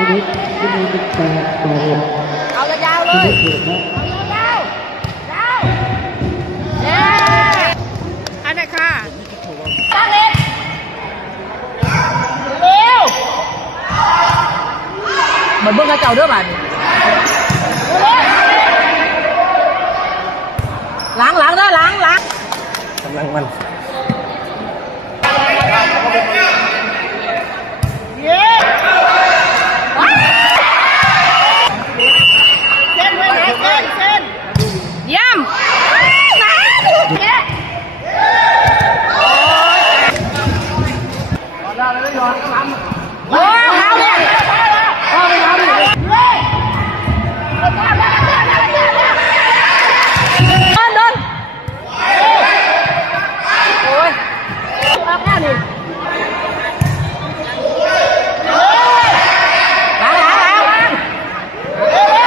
ทีนี้ที่มีเป็น8-6เอายาวเลยยาวอันไหนค่ะตั้งเล็กเร็วเหมือนเบิ้งกระเจ้าเด้อบ้านล้างเด้อล้าง กำลังมันเยี่ยมโอ้ยเอาเนี่ยโดนโอ้ยรับแค่นี้